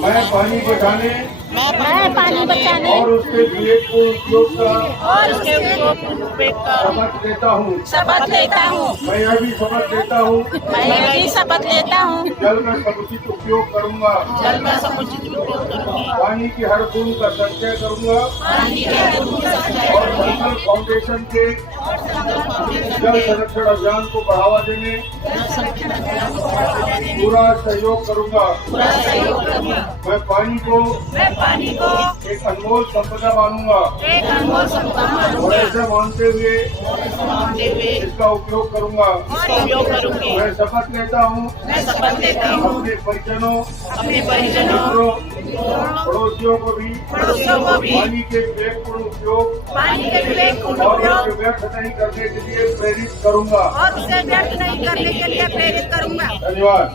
मैं पानी बचाने और उसके विवेकपूर्ण उपयोग का शपथ लेता हूँ। मैं यह भी शपथ लेता हूँ जल का समुचित उपयोग करूँगा। पानी की हर बूंद का संचय करूँगा और सेंट्रल फाउंडेशन के जल संरक्षण अभियान को बढ़ावा देने पूरा सहयोग करूँगा। मैं पानी को एक अनमोल संपदा मानूंगा और ऐसा मानते हुए इसका उपयोग करूंगा। मैं शपथ लेता हूँ अपने परिजनों मित्रों पड़ोसियों को भी पानी के विवेकपूर्ण उपयोग और उसे व्यर्थ नहीं करने के लिए प्रेरित करूंगा। धन्यवाद।